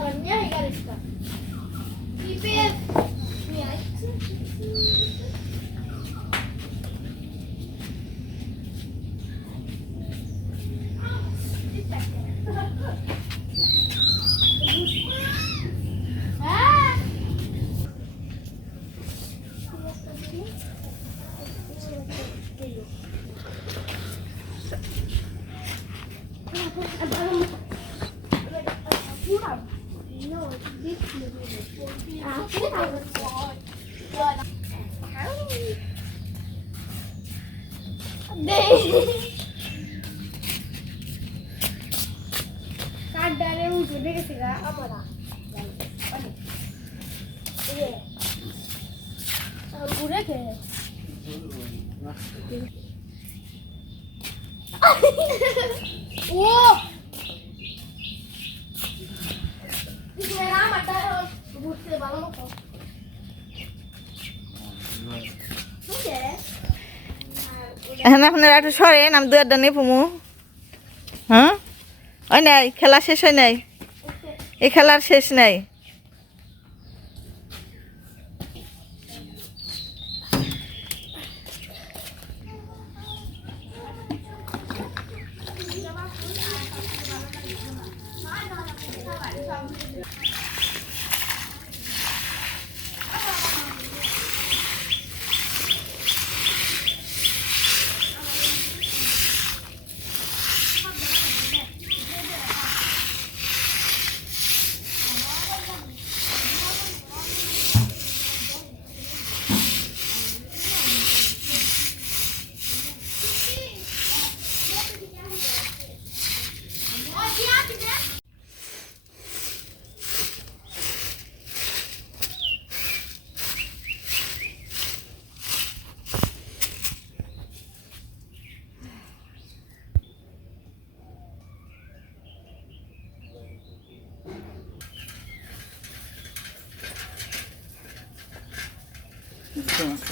Sonia Igarista. Piper. Mira. Kadare udah deh sih gak apa lah. Iya. Udah deh. Wow. Ini merah mata buat balon kok. এখন আপনারা একটু সরেন আমি দুয়ারটা নিয়ে পমু হ্যাঁ ওই নাই খেলা শেষ হয় নাই এই খেলার শেষ নাই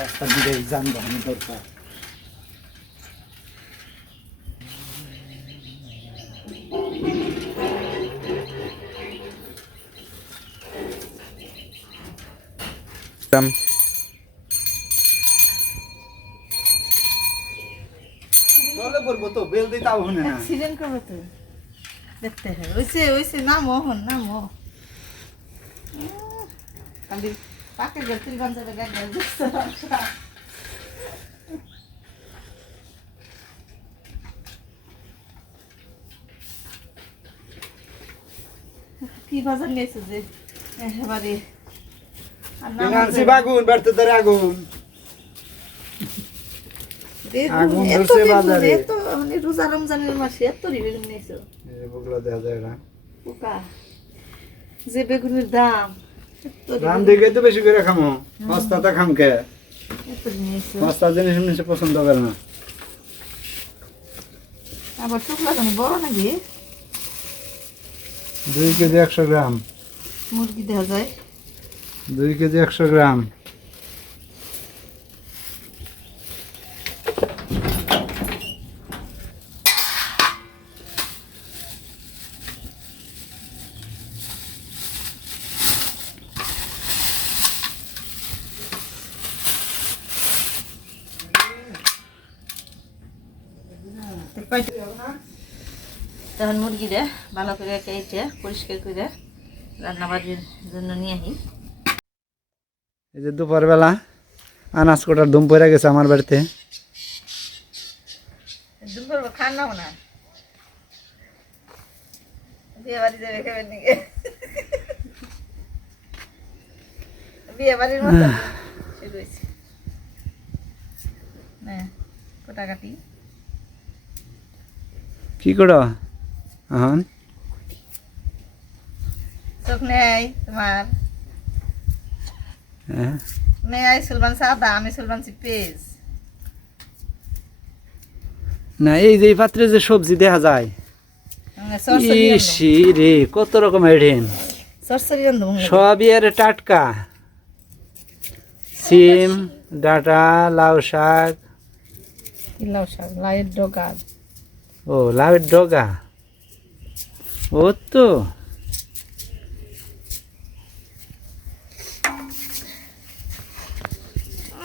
রাস্তা দিয়ে যানবাহন দরকার চলে পড়বো তো বেল দিতে হবে না অ্যাক্সিডেন্ট করবে তো দেখতে হয় ওইসে ওইসে নামো হন নামো কালি পাকে গেছিল বাজারে গাড়ি দিচ্ছে কি বাজার নিয়েছে যে এবারে আনছি বাগুন বাড়তে ধরে আগুন আগুন ধরছে বাজারে এত মানে রোজা রমজানের মাসে এত বেগুন নিয়েছো এই বগলা দেখা যায় না পোকা যে বেগুনের দাম রাম দেখে তো বেশি করে খামো সস্তাটা খাম কে এত নিয়েছো সস্তা জিনিস মিনিস পছন্দ করে না আবার শুকলা জানি বড় নাকি 2 কেজি 100 গ্রাম মুরগি দেখা যায় 2 কেজি 100 গ্রাম তখন মুরগিটা ভালো করে কেটে পরিষ্কার করে রান্নাবাড়ির জন্য নিয়ে আসি এই যে দুপুরবেলা আনাজ কোটার ধুম পড়ে গেছে আমার বাড়িতে দুপুর খান নাও না বিয়ে বাড়ি যাবে খাবেন নাকি বিয়ে বাড়ির মতো শুরু হয়েছে না কোটাকাটি কি করো এখন চোখ নেই তোমার নেই সুলবান সাদা আমি সুলবান পেজ না এই যে পাত্রে যে সবজি দেখা যায় ইসি রে কত রকম হেডেন সবই আর টাটকা সিম ডাটা লাউ শাক লাউ শাক লাউয়ের ডগা ও লাউয়ের ডগা ও তো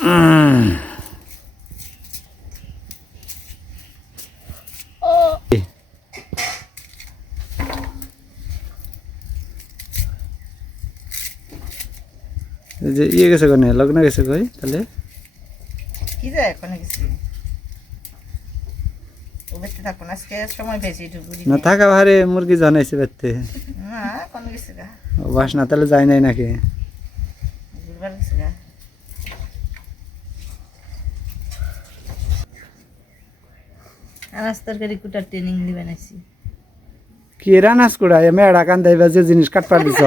ও এই যে ইয়ে গেছে কোনে লগ্ন গেছে কই তাহলে কি যায় কোনো কিছু ও বেঁচে থাকবো না আজকে সময় পেয়েছি একটু ঘুরি না থাকা ভারে মুরগি জানাইছে বেতে না কোনো কিছু গা বাসনা তাহলে যায় নাই নাকি ঘুরবার কিছু গা আনাজ তরকারি কুটার ট্রেনিং দিবেন আইছি কি রানাস কুড়া এ মেড়া কান্দাইবা যে জিনিস কাটপার দিছ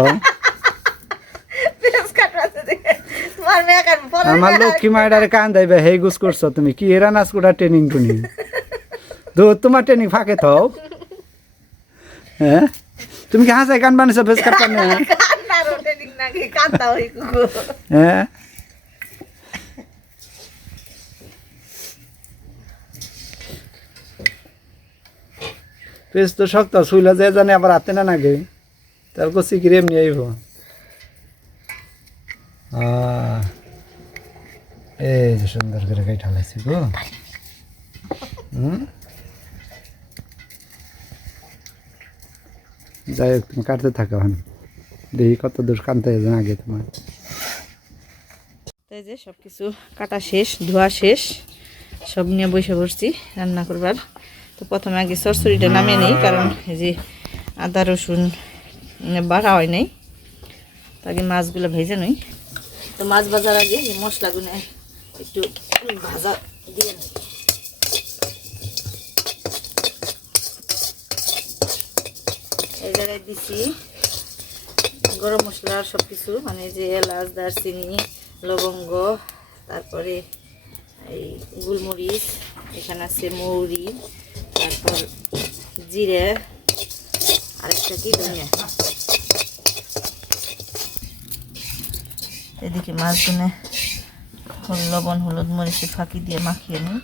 পেঁয়াজ কাটতে দেখে তোমার মেয়ে কাটবো পরে আমার লক্ষ্মী মায়ের কান্দাইবা হেই গুছ করছো তুমি কি রানাস কুড়া ট্রেনিং টুনি তোমার ট্রেনিং ফাঁকে থাও হ্যাঁ তুমি কি হাসাই কান বানিয়েছো ফেস কাটপার না কান্নারও ট্রেনিং নাকি কান্দা হই কুকু হ্যাঁ পেস তো শক্ত শুইলা যায় জানে আবার হাতে না নাগে তার কো সিকিরেম নিয়ে আইব এই যে সুন্দর করে গাই ঢালাইছি গো যাই হোক তুমি কাটতে থাকো এখন দেখি কত দূর কানতে আগে তোমার তাই যে সব কিছু কাটা শেষ ধোয়া শেষ সব নিয়ে বসে পড়ছি রান্না করবার তো প্রথমে আগে সরসরিটা নামিয়ে নেই কারণ এই যে আদা রসুন বাড়া হয় নাই তো আগে মাছগুলো ভেজে নই তো মাছ ভাজার আগে এই মশলাগুলো একটু ভাজা দিয়ে নিই এই জায়গায় দিছি গরম মশলা সব কিছু মানে যে এলাচ দারচিনি লবঙ্গ তারপরে এই গোলমরিচ এখানে আছে মৌরি তারপর জিরে আরেকটা কি ধনিয়া এদিকে মাছগুলো লবণ হলুদ মরিচে ফাঁকি দিয়ে মাখিয়ে নিই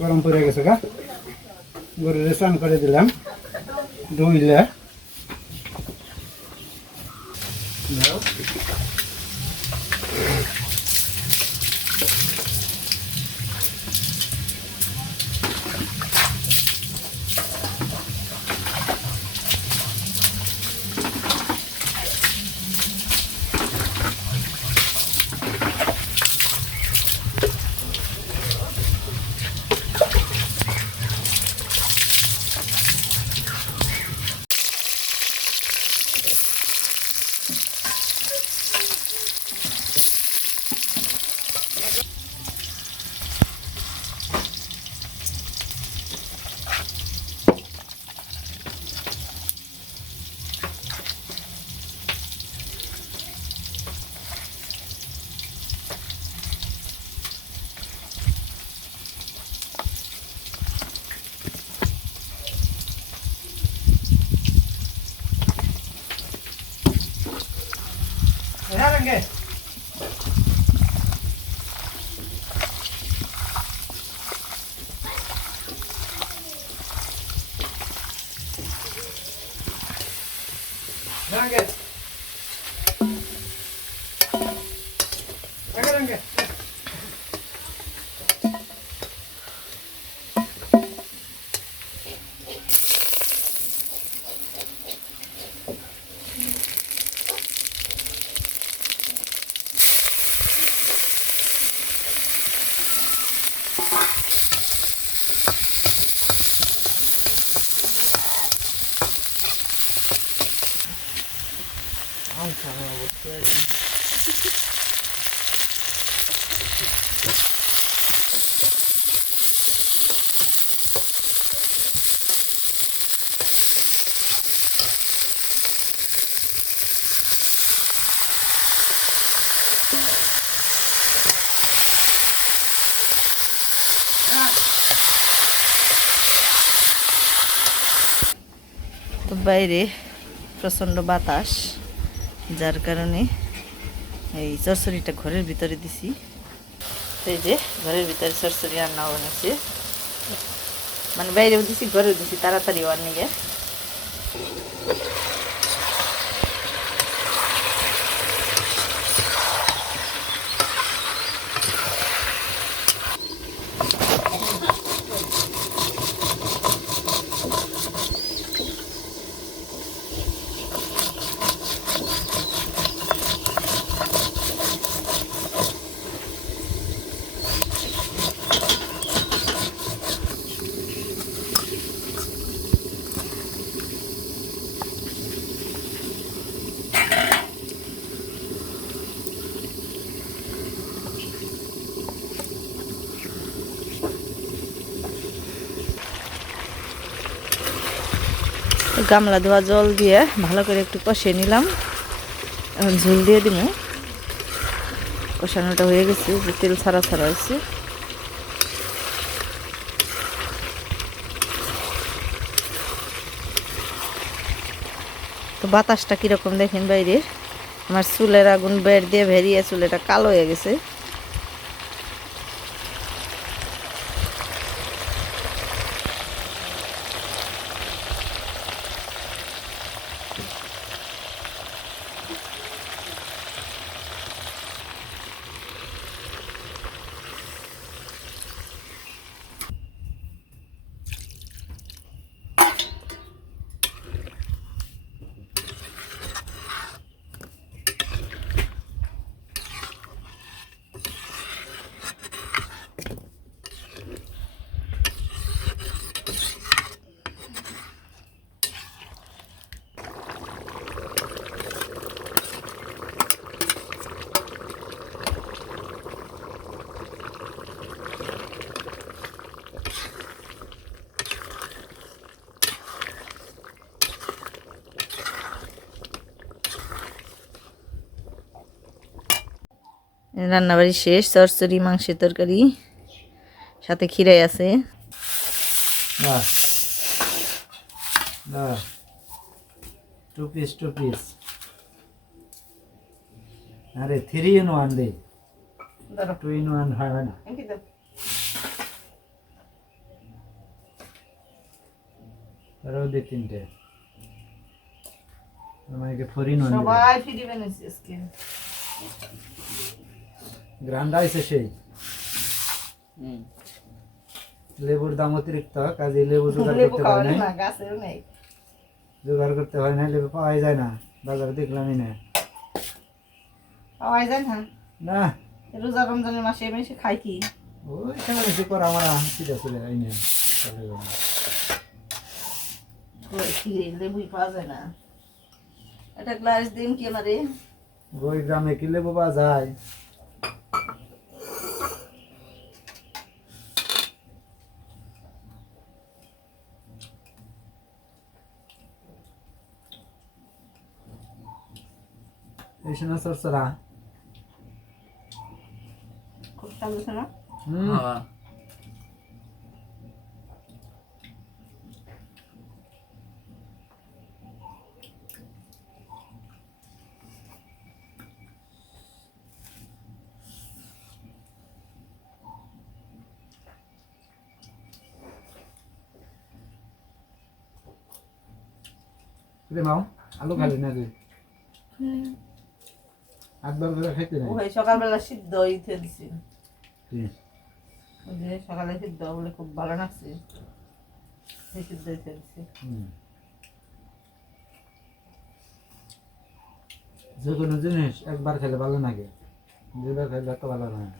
গরম পড়ে গেছে গা গরু রেসান করে দিলাম ধুইলে বাইরে প্রচণ্ড বাতাস, যার কারণে এই চরচড়িটা ঘরের ভিতরে দিছি। এই যে ঘরের ভিতরে চরচড়ি রান্না বানাচ্ছে, মানে বাইরেও দিছি ঘরেও দিছি তাড়াতাড়ি হওয়ার নিয়ে। গামলা ধোয়া জল দিয়ে ভালো করে একটু কষিয়ে নিলাম, এখন ঝোল দিয়ে দিব। কষানোটা হয়ে গেছে, যে তেল ছাড়া ছাড়া হয়েছে। তো বাতাসটা কীরকম দেখেন বাইরে, আমার চুলের আগুন বের দিয়ে ভেরিয়ে চুলেটা কালো হয়ে গেছে। রান্নাবাড়ি শেষ, চরচড়ি মাংসের তরকারি সাথে খিরাই আছে। টু পিস আরে 3 in 1 দে, 2 in 1 হয় না। আরো দে 3টে, আমাকে 4 in 1 সবাই ফ্রি বানাইছে আজকে। গ্রান্ড আইছে সেই। লেবুর দাম অতিরিক্ত, কাজে লেবু জোগাড় করতে হয় না, গাছেও নেই, জোগাড় করতে হয় না, লেবু পাওয়াই যায় না, বাজারে দেখলামই না। পাওয়াই যায় না না, রোজা রমজানের মাসে এমনি খাই কি ওই সময় বেশি করে আমার ঠিক আছে এই না, লেবুই পাওয়া যায় না। এটা গ্লাস দিন কি আমারে ওই গ্রামে কি লেবু পাওয়া যায়? এই শোনা সরসরা খুব চালু না। রে মাও আলু খালি না তুই? একবার করে খাইতে না? ওই সকালবেলা সিদ্ধ হইতে দিছি, কি ওই যে সকালে সিদ্ধ বলে খুব ভালো লাগছে, সেই সিদ্ধ হইতে দিছি। যে কোনো জিনিস একবার খেলে ভালো লাগে, দুবার খেলে এত ভালো লাগে না।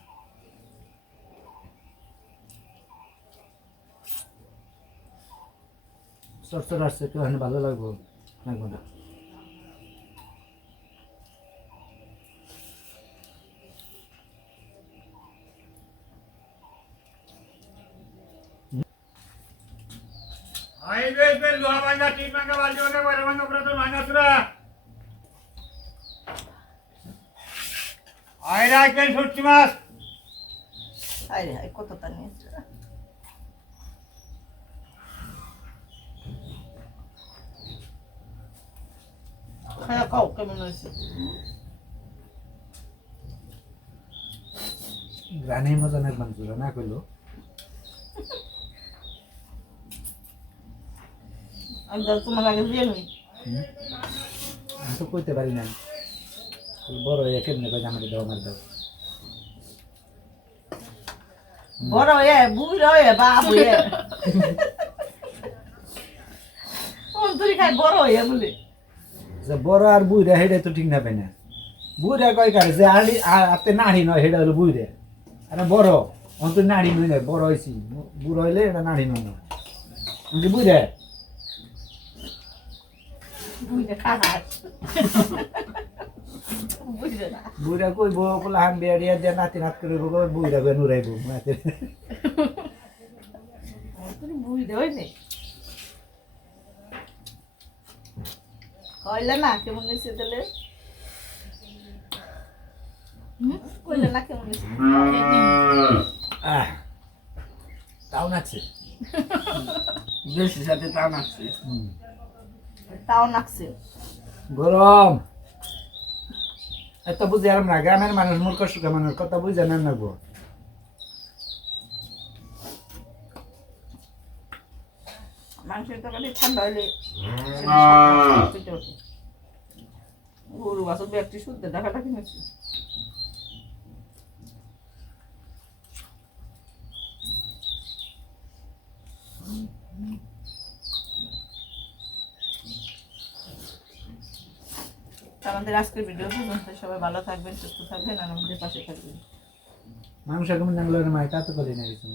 সরসর আসছে একটু ভালো লাগবো, লাগবো না। আরে হাই কত তা নিয়েছে। খায়া খাও কেমন হয়েছে গ্রানে মজা নাই মাংস না কইলো আমি তো তোমার আগে দিয়ে নই আমি তো কইতে পারি না বড় হয়ে কেমনে কই আমাকে দাও মার দাও বড় হয়ে বুড়ি হয়ে বাপ হয়ে অন্তরি খাই বড় হয়ে বলে যে বড় আর বুইরা হেডে তো ঠিক না পাই না বুইরা কয় কারে যে আড়ি আতে নাড়ি নয় হেডা হলো বুইরা আরে বড় অন্তর নাড়ি নই না বড় হইছি বুড়ো হইলে এটা নাড়ি নই না আমি বুইরা বুঝে খাস বুঝে না বুইরা কইবো কোলা হান বিয়ারিয়া যে নাতি নাত করে বগো বুইরা বে নুরাইবো মাতে তুমি বুঝে হইলে কইলে না কেমন হয়েছে তাহলে কইলে না কেমন হয়েছে তাও নাচছে বেশি সাথে তা নাচছে তাও নাকছে গরম এত বুঝে আর না গ্রামের মানুষ মূর্খ সুখে মানুষ কথা বুঝে না না গো মাংসের তরকারি ঠান্ডা হইলে গরু বাসক একটি শুদ্ধ টাকাটা কিনেছি আমাদের আজকের ভিডিও পর্যন্ত সবাই ভালো থাকবেন সুস্থ থাকবেন আর আমাদের পাশে থাকবেন মানুষ কেমন জানলো মাই তা তো করি না কিছু